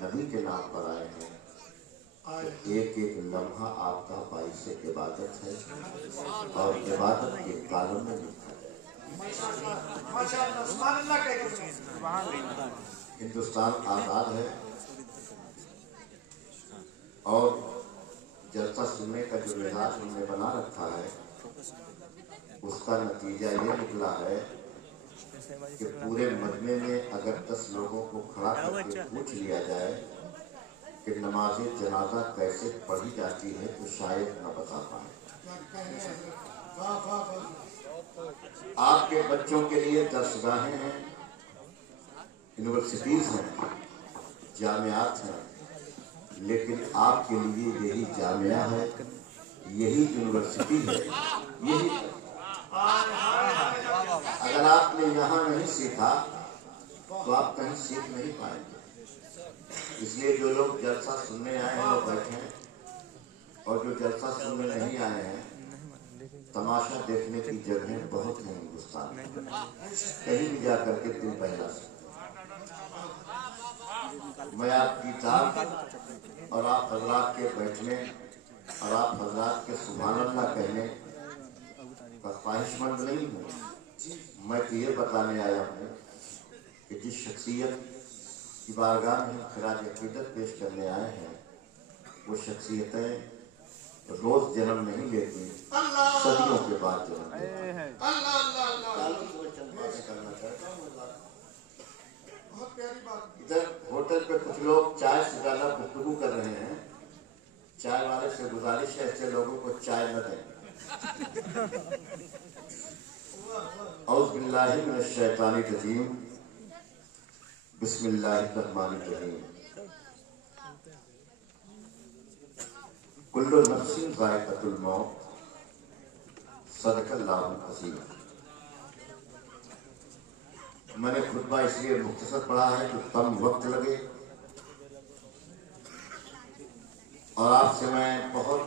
नबी के नाम पर आए हैं। एक एक लम्हा आपका बाइस इबादत है और इबादत के कालम में लिखा जाए। हिंदुस्तान आज़ाद है और जलसा सुनने का जो मिजाज हमने बना रखा है उसका नतीजा ये निकला है कि पूरे मजमे में अगर 10 लोगों को खड़ा करके पूछ लिया जाए कि नमाज जनाजा कैसे पढ़ी जाती है तो शायद न बता पाए। आपके बच्चों के लिए दरसगाहें हैं, यूनिवर्सिटीज हैं, जामियात हैं, लेकिन आपके लिए यही जामिया है, यही यूनिवर्सिटी है, यही। अगर आपने यहाँ नहीं सीखा तो आप कहीं सीख नहीं पाएंगे। इसलिए जो लोग जलसा सुनने आए हैं वो बैठे हैं, और जो जलसा सुनने नहीं आए हैं तमाशा देखने की जगह बहुत है हिंदुस्तान में, कहीं भी जाकर के दिल बहला सकते। मैं आपकी ताक और आप हजरात के बैठने और आप हजरात के सुभान अल्लाह कहने का ख्वाहिशमंद नहीं हूँ। मैं तो ये बताने आया हूँ कि जिस शख्सियत की बारगाह में खिराज अकीदत पेश करने आए हैं वो शख्सियतें रोज जन्म नहीं लेती, सदियों के बाद जन्म लेती। इधर होटल पे कुछ लोग चाय से ज्यादा गुफ्तगू कर रहे हैं। चाय वाले से गुजारिश है ऐसे लोगों को चाय न दें। औज़ु बिल्लाहि मिनश शैतानिर रजीम, बिस्मिल्लाहिर रहमानिर रहीम। कुल्लु नफ्सिन ज़ाइक़तुल मौत, सदक़ल्लाहुल अज़ीम। मैंने खुतबा इसलिए मुख्तसर पढ़ा है कि कम वक्त लगे और आपसे मैं बहुत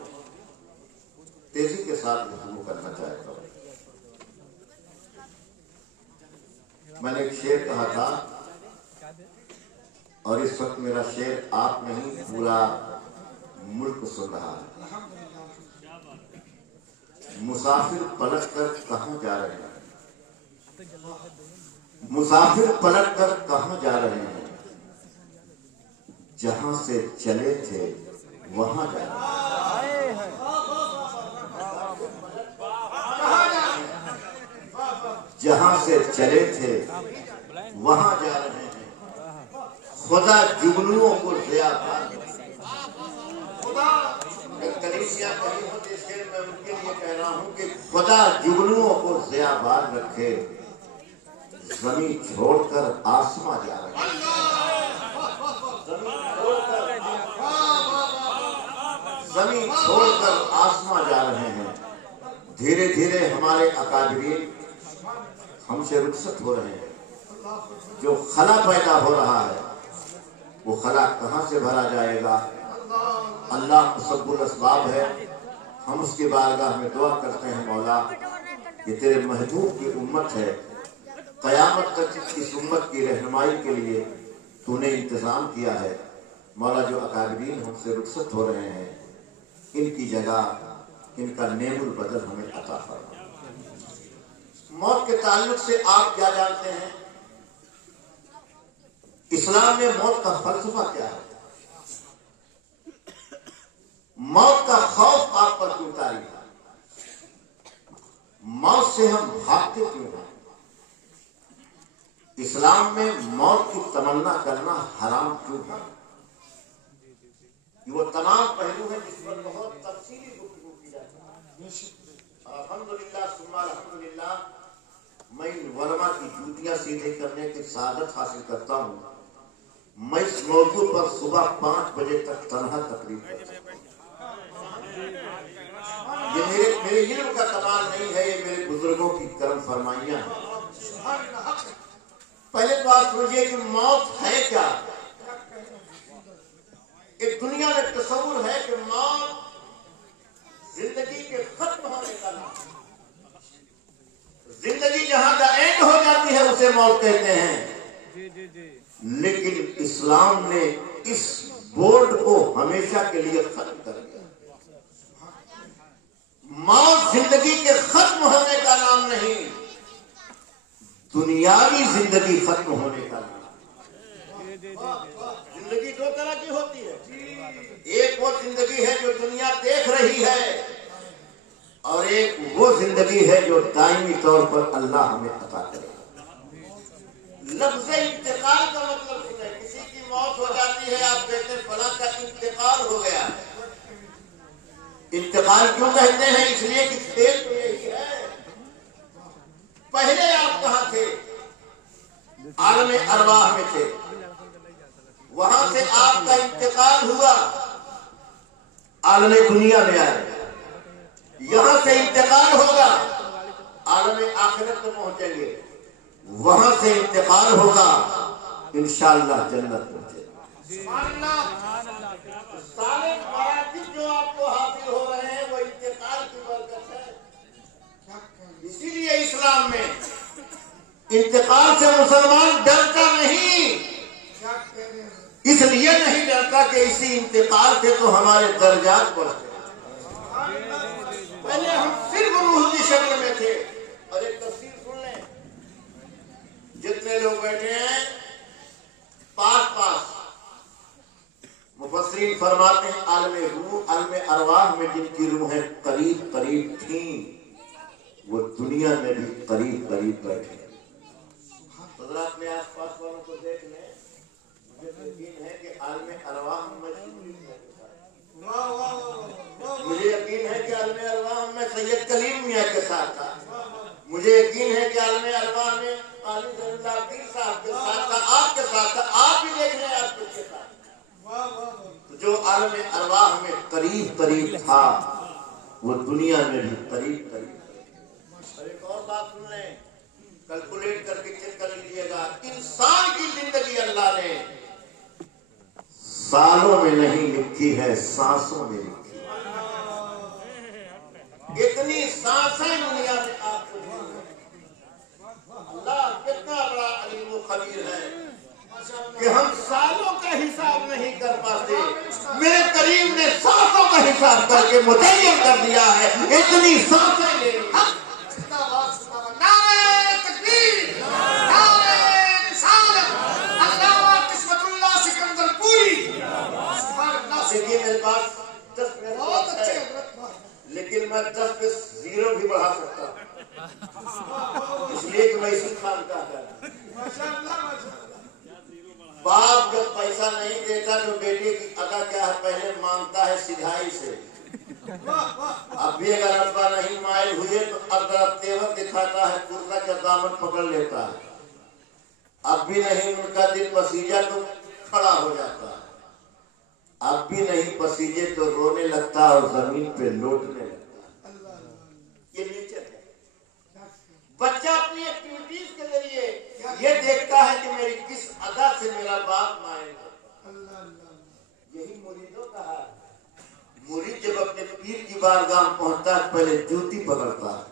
तेजी के साथ गुफ्तगू करना चाहता हूँ। मैंने एक शेर कहा था और इस वक्त मेरा शेर आप नहीं पूरा मुल्क सुन रहा है। मुसाफिर पलट कर कहाँ जा रहे हैं, मुसाफिर पलट कर कहाँ जा रहे हैं, जहां से चले थे वहां जा रहे हैं। जहां से चले थे वहां जा रहे हैं। खुदा जुगनुओं को ज़ियाबाद, कलीसिया कहीं हो जिसके मैं उनके लिए कह रहा हूं कि खुदा जुगनुओं को ज़ियाबाद रखे। जमीन छोड़कर आसमां जा रहे हैं, जमीन छोड़कर आसमां जा रहे हैं। धीरे धीरे हमारे अकाबिरीन हमसे रुखसत हो रहे हैं। जो खला पैदा हो रहा है वो खला कहाँ से भरा जाएगा? अल्लाह मुसब्बुल अस्बाब है। हम उसकी बारगाह में दुआ करते हैं, मौला ये तेरे महबूब की उम्मत है, क़यामत तक इस उम्मत की रहनुमाई के लिए तूने इंतज़ाम किया है। मौला जो अकाबिरीन हमसे रुखसत हो रहे हैं इनकी जगह इनका नेमुल बदल हमें अता फरमा। मौत के ताल्लुक से आप क्या जानते हैं? इस्लाम में मौत का फलसफा क्या है? मौत का खौफ आप पर क्यों तारी है? मौत से हम भागते क्यों हैं? इस्लाम में मौत की तमन्ना करना हराम क्यों है? वो तमाम पहलू हैं जिस पर बहुत तफसीली गुफ्तगू की जाती है। अल्हम्दुलिल्लाह सुम्मा अल्हम्दुलिल्लाह, मैं इन वलमा की जूतियां सीधे करने की सादत हासिल करता हूँ। मैं इस मौजू पर सुबह 5 बजे तक तन्हा तकरीर करता हूँ। ये मेरे इल्म का कमाल नहीं है, ये मेरे बुजुर्गों की करम फरमाइयां हैं। पहले तो आप सोचिए कि मौत है क्या? एक दुनिया में तस्वुर है कि मौत जिंदगी के खत्म होने का नाम। जिंदगी जहां का एंड हो जाती है उसे मौत कहते हैं। لیکن اسلام نے اس بورڈ کو ہمیشہ کے لیے ختم کر دیا۔ موت زندگی کے ختم ہونے کا نام نہیں، دنیاوی زندگی ختم ہونے کا نام۔ زندگی دو طرح کی ہوتی ہے، ایک وہ زندگی ہے جو دنیا دیکھ رہی ہے، اور ایک وہ زندگی ہے جو دائمی طور پر اللہ ہمیں عطا کرے گا۔ لفظ انتقال کا مطلب سنیں، کسی کی موت ہو جاتی ہے، آپ کہتے ہیں فلاں کا انتقال ہو گیا۔ انتقال کیوں کہتے ہیں؟ اس لیے کہ کھیل تو یہی ہے، پہلے آپ کہاں تھے؟ عالم ارواح میں تھے، وہاں سے آپ کا انتقال ہوا، عالم دنیا میں آئے، یہاں سے انتقال ہوگا، عالم آخرت میں پہنچیں گے، وہاں سے انتقال ہوگا، انشاءاللہ جنت پہنچے گا۔ سارے مراتب جو آپ کو حاصل ہو رہے ہیں وہ انتقال کی برکت ہے۔ اسی لیے اسلام میں انتقال سے مسلمان ڈرتا نہیں، اس لیے نہیں ڈرتا کہ اسی انتقال سے تو ہمارے درجات بڑھتے ہیں۔ پہلے ہم صرف روح کی شکل میں تھے، اور ایک تفسیر سن لیں، جتنے لوگ بیٹھے ہیں پاس پاس، مفسرین فرماتے ہیں عالم روح، عالم ارواح میں جن کی روحیں قریب قریب تھیں وہ دنیا میں بھی قریب قریب بیٹھے۔ حضرات میں آس پاس والوں کو دیکھ لیں، مجھے یقین ہے کہ عالم ارواح میں مجھے یقین ہے کہ عالم ارواح میں سید کلیم میاں کے ساتھ تھا، مجھے یقین ہے کہ عالم ارواح میں عالم ضرور اللہ پیر صاحب کے ساتھ تھا، آپ کے ساتھ تھا، آپ بھی دیکھ رہے ہیں آپ کے ساتھ۔ جو عالم ارواح میں قریب قریب تھا وہ دنیا میں بھی قریب قریب۔ اور ایک اور بات سن لیں، کیلکولیٹ کر کے چیک کر لیجئے گا، انسان کی زندگی اللہ نے سالوں میں نہیں لکھی ہے، سانسوں میں لکھی ہے۔ اتنی سانسیں دنیا میں آپ کو دی ہیں۔ اللہ کتنا بڑا علیم و خبیر ہے کہ ہم سالوں کا حساب نہیں کر پاتے، میرے کریم نے سانسوں کا حساب کر کے متعین کر دیا ہے، اتنی سانسیں لے لی۔ نعرہ تکبیر، نعرہ رسالت، علامہ قسمت اللہ سکندر پوری۔ دیکھیے میرے پاس 10 منٹ ہے، لیکن میں 10 پہ 0 بھی بڑھا سکتا ہوں، اس لیے کہ میں اسی خان کا ہے۔ باپ جب پیسہ نہیں دیتا تو بیٹے کی ادا کیا ہے؟ پہلے مانگتا ہے سدھائی سے۔ اب بھی اگر ابا نہیں مائل ہوئے تو اب ذرا تیور دکھاتا ہے، کرتا کا دامن پکڑ لیتا ہے۔ اب بھی نہیں ان کا دل پسیجا تو کھڑا ہو جاتا ہے، اب بھی نہیں پسیجے تو رونے لگتا اور زمین پہ لوٹنے لگتا ہے۔ یہ نیچر ہے۔ بچہ اپنی ایکٹیویٹیز کے ذریعے یہ دیکھتا ہے کہ میری کس ادا سے میرا باپ مائل ہے۔ یہی مریدوں کا حال ہے۔ مرید جب اپنے پیر کی بارگاہ پہنچتا ہے پہلے جوتی پکڑتا ہے،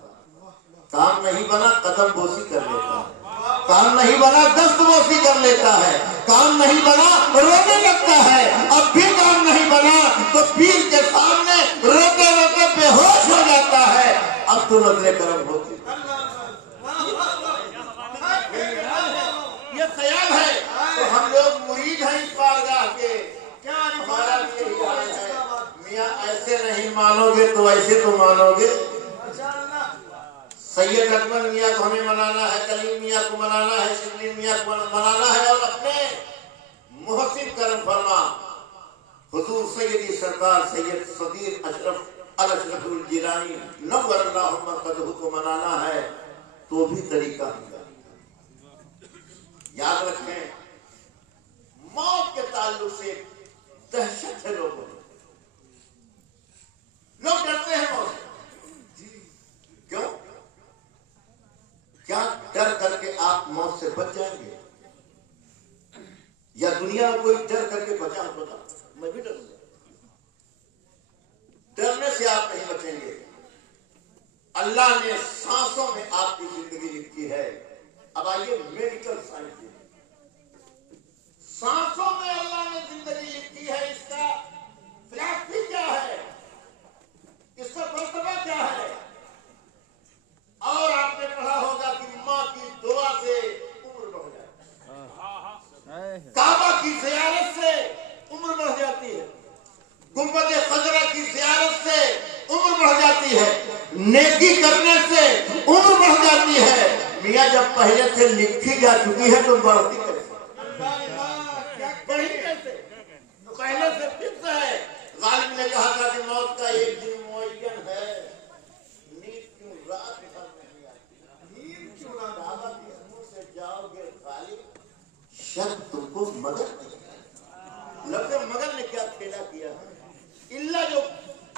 کام نہیں بنا قدم بوسی کر لیتا ہے، کام نہیں بنا دست بوسی کر لیتا ہے، کام نہیں بنا رونے لگتا ہے، اب بھی کام نہیں بنا تو پیر کے سامنے روتے روتے بے ہوش ہو جاتا ہے۔ اب تو نظر کرم ہوتی، یہ خیال ہے تو ہم لوگ مرید ہیں اس بارگاہ کے، ہمارا بھی یہی حال ہے۔ میاں ایسے نہیں مانو گے تو ایسے تو مانو گے۔ سید اکبر میاں کو ہمیں منانا ہے، کلیم میاں کو منانا ہے، شبلی میاں کو منانا ہے، اور اپنے محسن کرم فرما حضور سیدی سردار سید صدیق اشرف الاشرف الجیلانی نور اللہ مرقدہ کو منانا ہے، تو بھی طریقہ ہوگا۔ یاد رکھیں، موت کے تعلق سے دہشت ہے لوگوں میں، لوگ ڈرتے ہیں موت سے۔ کیوں؟ کیا ڈر کر کے آپ موت سے بچ جائیں گے؟ یا دنیا میں کوئی ڈر کر کے بچا ہوتا؟ میں بھی ڈروں گا، ڈرنے سے آپ نہیں بچیں گے۔ اللہ نے سانسوں میں آپ کی زندگی لکھی ہے۔ اب آئیے میڈیکل سائنس، से लिखी जा चुकी है तो बढ़ती कैसे? बढ़ी कैसे? पहले से फिक्स है। गालिब ने कहा था कि मौत का एक दिन मुअय्यन है, नींद क्यों रात भर नहीं आती? नींद क्यों ना दावा के मुंह से जाओगे गालिब, शक तुमको मगर नहीं। लफ्ज़ मगर ने क्या खेला किया है? इल्ला जो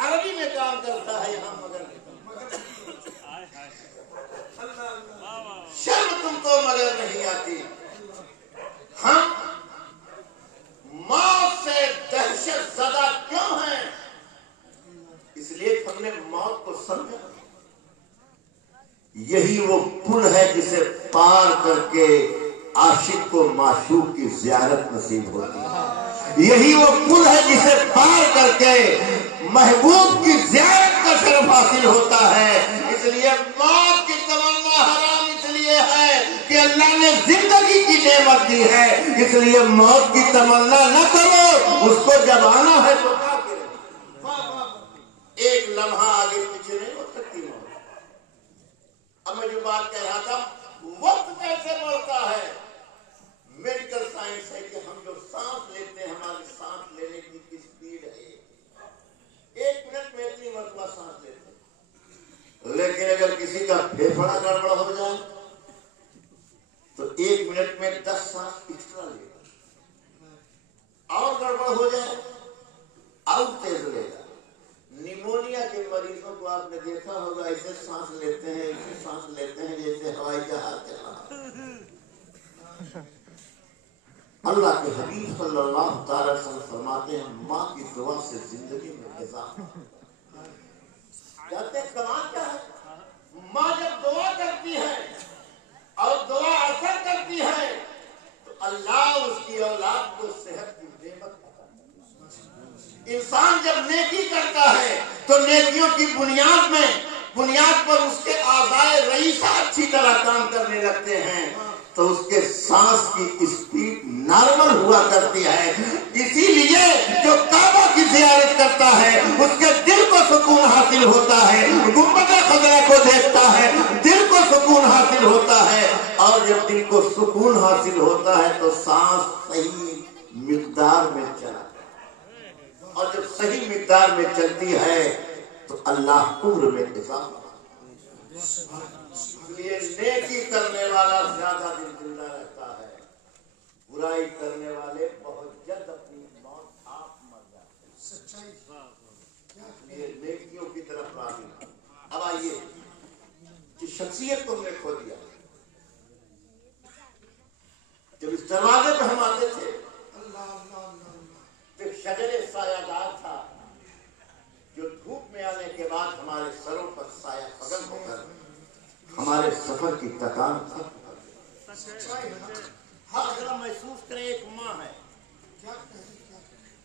अरबी में काम करता है यहाँ मगर शर्म तुमको मगर नहीं आती। हम मौत से दहशत ज़दा क्यों हैं? इसलिए हमने मौत को समझा। यही वो पुल है जिसे पार करके आशिक को माशूक की ज़ियारत नसीब होती है। यही वो पुल है जिसे पार करके महबूब की ज़ियारत का शर्फ हासिल होता है। इसलिए मौत की तमन्ना हराम इसलिए है कि अल्लाह ने जिंदगी की नेमत दी है। इसलिए मौत की तमन्ना न करो, उसको जब आना है तो क्या करें? एक लम्हा आगे पीछे नहीं हो सकती मौत। अब मैं जो बात कह रहा था, वक्त कैसे बढ़ता है? मेडिकल साइंस है कि हम जो सांस लेते हैं, हमारी सांस लेने की स्पीड है 1 मिनट में इतनी मरतबा सांस लेते हैं। लेकिन अगर किसी का फेफड़ा गड़बड़ हो जाए तो 1 मिनट में 10 सांस एक्स्ट्रा लेगा, और गड़बड़ हो जाए और तेज लेगा। निमोनिया के मरीजों को आपने देखा होगा, ऐसे सांस लेते हैं, ऐसे सांस लेते हैं जैसे हवाई जहाज चल रहा। अल्लाह के हबीब सल्लल्लाहु अलैहि वसल्लम फरमाते हैं, माँ की दुआ से जिंदगी में इजाफा। कहते हैं कमाल क्या है? माँ जब दुआ करती है और दुआ असर करती है तो अल्लाह उसकी औलाद को सेहत की नेमत देता है। इंसान जब नेकी करता है तो नेकियों की बुनियाद पर उसके आज़ाए रईसा अच्छी तरह काम करने लगते हैं तो उसके सांस की स्पीड नॉर्मल हुआ करती है। इसीलिए जो काबा की ज़ियारत करता है उसके दिल को सुकून हासिल होता है, गुंबद खज़रा को देखता है, दिल को सुकून हासिल होता है, और जब दिल को सुकून हासिल होता है तो सांस सही मिकदार में चला, और जब सही मिकदार में चलती है तो अल्लाह उम्र में इजाफा। इसलिए नेकी करने वाला ज्यादा दिन जिंदा रहता है, बुराई करने वाले बहुत जल्द अपनी मौत आप मर जाते हैं। सच्चाई। इसलिए नेकियों की तरफ राग़िब। अब आइए कि शख्सियत को हमने खो दिया। जब इस दरवाजे पे हम आते थे तो शजरे सायादार था जो धूप में आने के बाद हमारे सरों पर साया फगन होकर हमारे सफर की थकान खत्म कर देता। हाँ, जरा महसूस करें, एक माँ है,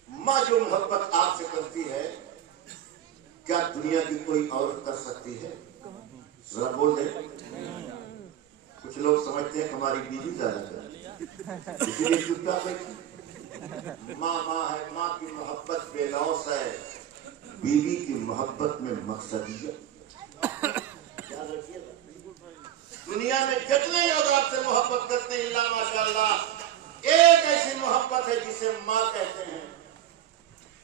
माँ जो मोहब्बत आपसे करती है क्या दुनिया की कोई औरत कर सकती है? जरा बोल दे। कुछ लोग समझते हैं हमारी बीवी ज्यादा करती, इसीलिए चुपचाप बैठी। माँ माँ है, माँ की मोहब्बत बेलौस है, बीवी की मोहब्बत में मकसदियत। याद रखिएगा, दुनिया में जितने लोग आपसे मोहब्बत करते हैं इल्ला माशाअल्लाह, एक ऐसी मोहब्बत है जिसे माँ कहते हैं।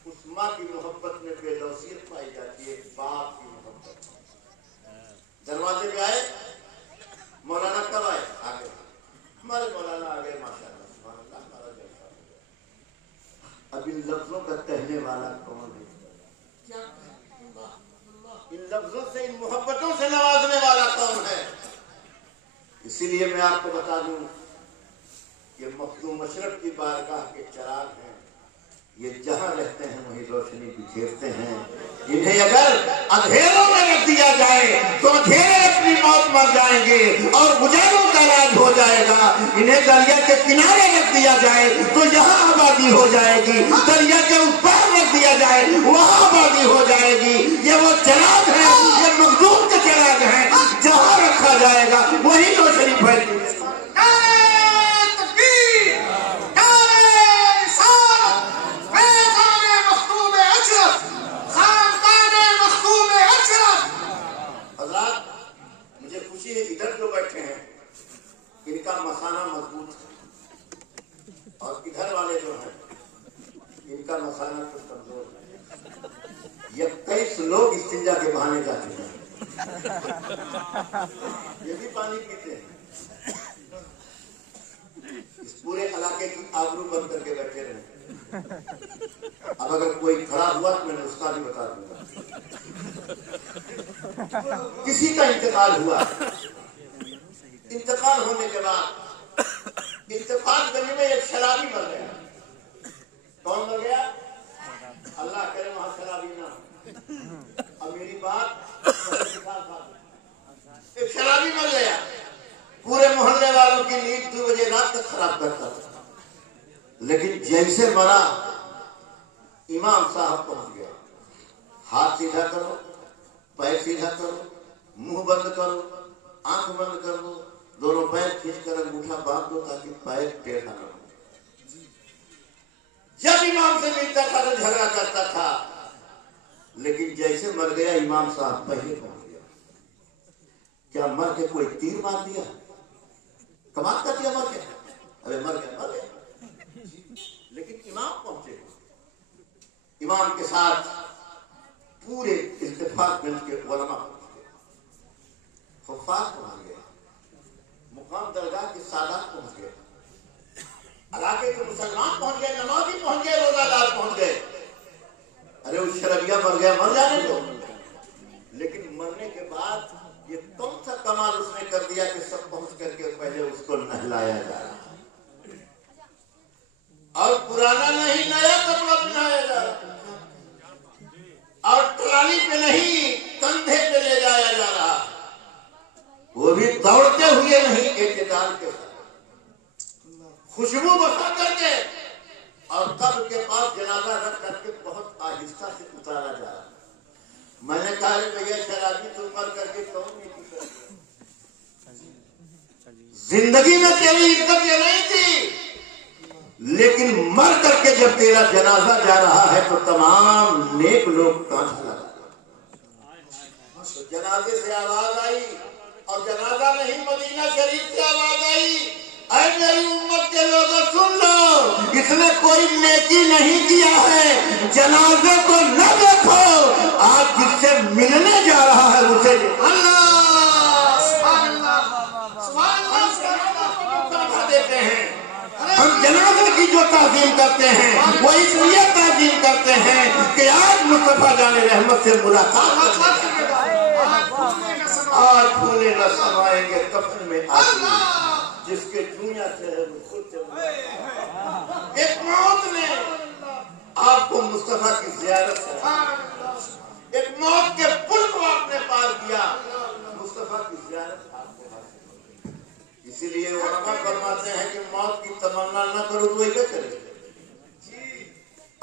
उस माँ की मोहब्बत में बेलौसियत पाई जाती है, बाप की मोहब्बत। दरवाजे पे आए, मौलाना कब आए? आ गए। हमारे मौलाना आ गए माशाअल्लाह, सुभान अल्लाह, हमारा जलसा हो गया। अब इन लफ्जों का कहने वाला कौन है? क्या इन लफ्जों से, इन मोहब्बतों से नवाजने वाला कौन है? इसीलिए मैं आपको बता दूं कि मखदूम अशरफ की बारगाह के चिराग हैं, ये जहां रहते हैं वहीं रोशनी बिखेरते हैं। इन्हें अगर अंधेरों में रख दिया जाए तो अंधेरे अपनी मौत मर जाएंगे और उजालों का राज हो जाएगा। इन्हें दरिया के किनारे रख दिया जाए तो यहाँ आबादी हो जाएगी, दरिया के उस पार रख दिया जाए वहाँ आबादी हो जाएगी। ये वो चिराग है, ये मखदूम के चिराग हैं, जहाँ रखा जाएगा वही रोशनी फैलती है। इधर जो बैठे हैं इनका اور ادھر والے جو ہیں ان کا مسالہ تو کمزور ہے. یہ 23 لوگ استنجا کے بہانے جاتے ہیں, یہ بھی پانی پیتے ہیں. اس پورے علاقے کی آبرو بند کر کے بیٹھے رہے. اب اگر کوئی کھڑا ہوا تو میں نے اس کا بھی بتا دوں گا. کسی کا انتقال ہوا, انتقال ہونے کے بعد اتفاق کرنے میں ایک شرابی مر گیا. کون مر گیا؟ اللہ کرے وہاں شرابی نہ ہو. اب میری بات, ایک شرابی مر گیا, پورے محلے والوں کی نیند 2 بجے رات تک خراب کرتا تھا. لیکن جیسے مرا امام صاحب پہنچ گیا. ہاتھ سیدھا کرو, پیر سیدھا کرو, منہ بند کرو, آنکھ بند کر دو, دونوں پیر کھینچ کر انگوٹھا باندھ دو تاکہ پیر ٹیڑھا نہ ہو. جب امام سے ملتا تھا تو جھگڑا کرتا تھا, لیکن جیسے مر گیا امام صاحب پہلے پہنچ گیا. کیا مر کے کوئی تیر مار دیا, کمال کر دیا مر گیا؟ ارے مر گیا. لیکن امام پہنچے, امام کے ساتھ پورے اتفاق گنج کے علماء پہنچ گئے, حفاظ پہنچ گئے, مقام درگاہ کے سادات پہنچ گئے, علاقے کے مسلمان پہنچ گئے, نمازی پہنچ گئے, روزہ دار پہنچ گئے. ارے اس شربیہ مر گیا, مر جانے دو. لیکن مرنے کے بعد یہ کون سا کمال اس نے کر دیا کہ سب پہنچ کر کے پہلے اس کو نہلایا جا رہا, اور پرانا نہیں نیا کپڑا پہنایا جا رہا, اور ٹرالی پہ نہیں کندھے پہ لے جایا جا رہا, وہ بھی دوڑتے ہوئے نہیں, اعتدال کے ساتھ, خوشبو بسا کر کے, اور قبر کے پاس جنازہ رکھ کر کے بہت آہستہ سے اتارا جا رہا. میں نے کہا بھیا شرابی تم مر کر کے کون نہیں کی کر, زندگی میں تیری عزت یہ نہیں تھی, لیکن مر کر کے جب تیرا جنازہ جا رہا ہے تو تمام نیک لوگ کانٹا لگا. تو جنازے سے آواز آئی, اور جنازہ نہیں مدینہ شریف سے آواز آئی, اے میری امت کے لوگوں سن لو, اس نے کوئی نیکی نہیں کیا ہے, جنازے کو نہ دیکھو, آج جس سے ملنے جا رہا ہے اسے دیتے ہیں. ہم جنازے کی جو تعظیم کرتے ہیں وہ اس لیے تعظیم کرتے ہیں کہ آج مصطفیٰ جان رحمت سے ملاقات, آج پھولے نہ سمائیں گے کفن میں آدمی, جس کے دنیا سے ہے وہ خود سے. ایک موت نے آپ کو مصطفیٰ کی زیارت سے, ایک موت کے پل کو آپ نے پار کیا, مصطفیٰ کی زیارت آپ کو حاصل. اسی لیے علماء فرماتے ہیں کہ موت کی تمنا نہ کرو تو یہ کرے,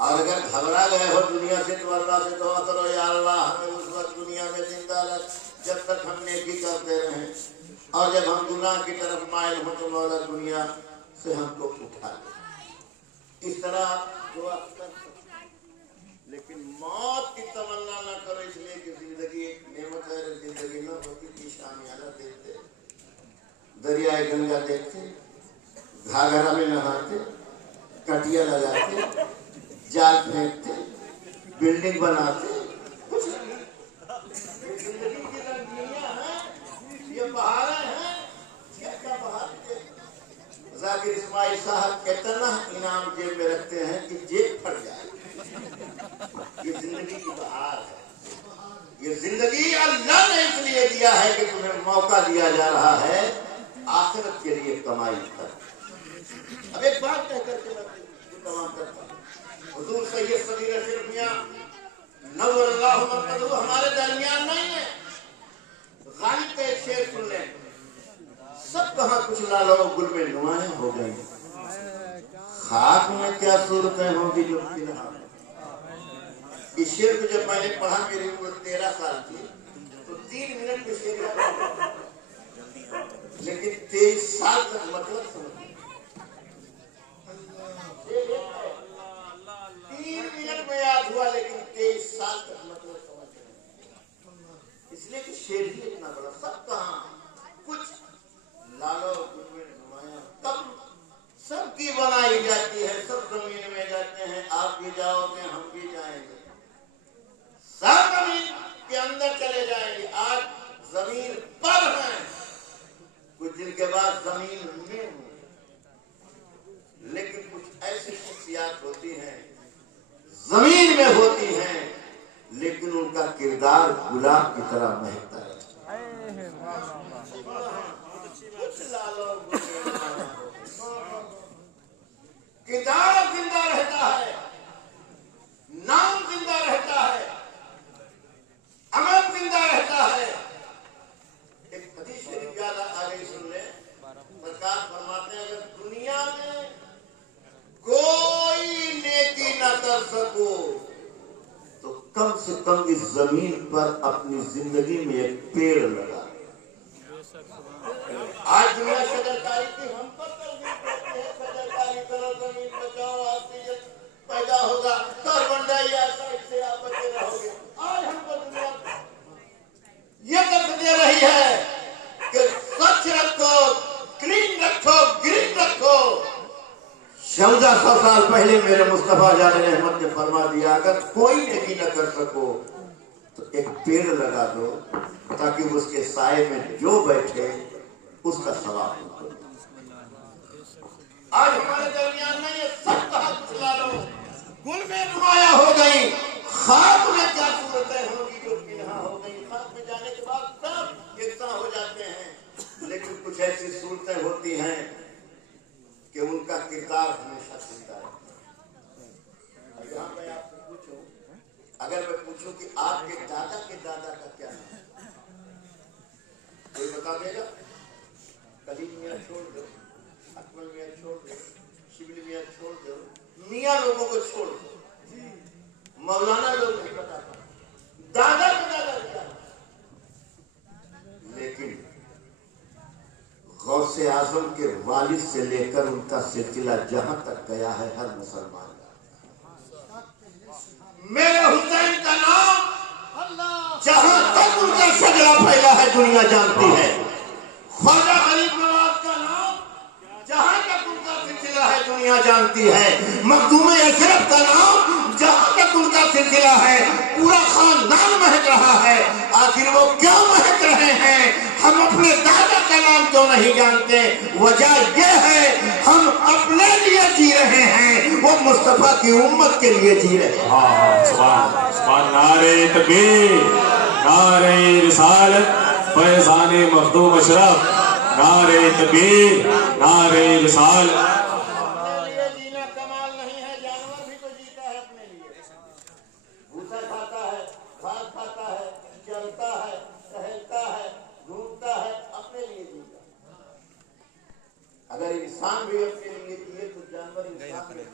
اور اگر گھبرا گئے ہو دنیا سے تو اللہ سے دعا کرو, یا اللہ ہمیں اس وقت دنیا میں زندہ رکھ جب تک ہم نیکی کرتے رہیں, اور جب ہم گناہ کی طرف مائل ہوں تو مولا دنیا سے ہم کو اٹھا دے. اس طرح دعا کر سکتے, لیکن موت کی تمنا نہ کرو, اس لیے کہ زندگی ایک نعمت ہے. زندگی نہ ہوتی کی شامیانہ دیکھتے, دریائے گنگا دیکھتے, گھاگھرا میں نہاتے, کٹیا لگاتے, جال پھینکتے, بلڈنگ بناتے, کچھ نہیں. زندگی کی رنگینیاں ہیں, یہ بہاریں ہیں, یہ کیا بہار تھے. ذاکر اسماعیل صاحب اتنا انعام جیب میں رکھتے ہیں کہ جیب پھٹ جائے. یہ زندگی کی بہار ہے. یہ زندگی اللہ نے اس لیے دیا ہے کہ تمہیں موقع دیا جا رہا ہے آخرت کے لیے کمائی کر. اب ایک بات کہہ کر کے میں تمام کرتا ہوں, حضور سید صغیر اشرف میاں نور اللہ مرکزہ ہمارے درمیان نہیں ہے. غالب کا ایک شعر سن لیں, سب کہاں کچھ لالو گل میں نمایاں ہو گئی, خاک میں کیا صورتیں ہوں گی جو فنہا. اس شعر کو جب میں نے پڑھا, میری عمر 13 سال تھی, تو 3 منٹ میں شعر یاد, لیکن 23 سال تک مطلب سمجھ 3 منٹ میں یاد ہوا, لیکن 23 سال تک مطلب سمجھ نہیں. اس لیے کہ شعر ہی اتنا بڑا, سب کہاں کچھ لالو گل میں نمایاں, تب سب کی बनाई जाती है, सब जमीन में जाते हैं, आप भी जाओगे हम भी जाएंगे, सब जमीन के अंदर चले जाएंगे। आज जमीन पर हैं, कुछ दिन के बाद जमीन में होंगे, लेकिन कुछ ऐसी शख्सियात होती हैं जमीन में होती हैं लेकिन उनका किरदार गुलाब की तरह महकता है। किरदार जिंदा रहता है, नाम जिंदा रहता है, अमल जिंदा रहता है। एक हदीस शरीफ याद आ गई, सुन ले। सरकार फरमाते हैं अगर दुनिया में कोई नेकी न कर सको तो कम से कम इस जमीन पर अपनी जिंदगी में एक पेड़ लगा। आज दुनिया शजरकारी की हम पर तरजीह देती है, शजरकारी करो, जमीन बचाओ, ऑक्सीजन पैदा होगा, कार्बन डाइऑक्साइड से आप बचे रहोगे। आज हमको दुनिया ये दर्द दे रही है कि स्वच्छ रखो, क्लीन रखो, ग्रीन रखो। 1400 साल पहले मेरे मुस्तफा जान रहमत ने फरमा दिया अगर कोई नेकी न कर सको तो एक पेड़ लगा दो ताकि उसके साए में जो बैठे उसका सवाब हो। आज हमारे दरमियान में ये सब कहा कुछ ला लो, गुल में नुमाया हो गई, खाक में क्या सूरतें होगी जो कि यहाँ हो गई। खाक में जाने के बाद सब एक तरह हो जाते हैं, लेकिन कुछ ऐसी सूरतें होती हैं कि उनका किरदार हमेशा जिंदा है। यहाँ मैं आपसे पूछूं, अगर मैं पूछूं कि आपके दादा के दादा का क्या नाम है, कोई बता देगा? कलीम मियाँ छोड़ दो, अकमल मियाँ छोड़ दो, शिबली मियाँ छोड़ दो, मियाँ लोगों को छोड़ दो, मौलाना लोग नहीं बताता दादा का दादा क्या। लेकिन गौसे आजम के वालिद से लेकर उनका सिलसिला जहां तक गया है हर मुसलमान मेरे हुसैन का नाम जहां तक उनका शजरा फैला है दुनिया जानती है। ख्वाजा गरीब नवाज का नाम जहां तक उनका सिलसिला है दुनिया जानती है। मखदूम अशरफ का नाम जहां तक उनका सिलसिला है पूरा खानदान महक रहा है। आखिर वो क्यों महक रहे हैं? हम अपने दादा का नाम क्यों नहीं जानते? वजह यह है हम अपने लिए जी रहे हैं, वो मुस्तफा की उम्मत के लिए जी रहे हैं। नारे तकबीर, नारे रिसालत, फैज़ाने मखदूम अशरफ, नारे तकबीर, नारे रिसालत। जीना कमाल नहीं है, जानवर भी तो जीता है अपने लिए, भूसा खाता है, घास खाता है, चलता है, टहलता है, घूमता है, अपने लिए जीता है। अगर इंसान भी अपने लिए जिए तो जानवर इंसान भी।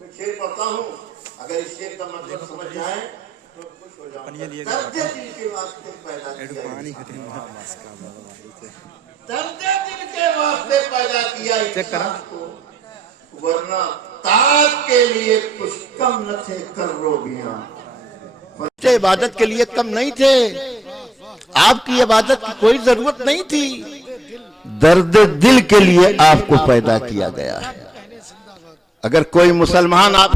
मैं शेर पढ़ता हूँ, अगर इस शेर का मतलब समझ जाए तो खुश हो जाऊंगा। दर्द दिल के वास्ते पैदा किया, दर्द दिल के वास्ते पैदा किया इंसान को, वरना ताज के लिए कुछ कम न थे कर्रोबियां। इबादत के लिए कम नहीं थे, आपकी इबादत की कोई जरूरत नहीं थी, दर्द दिल के लिए आपको पैदा किया गया है। अगर कोई मुसलमान आप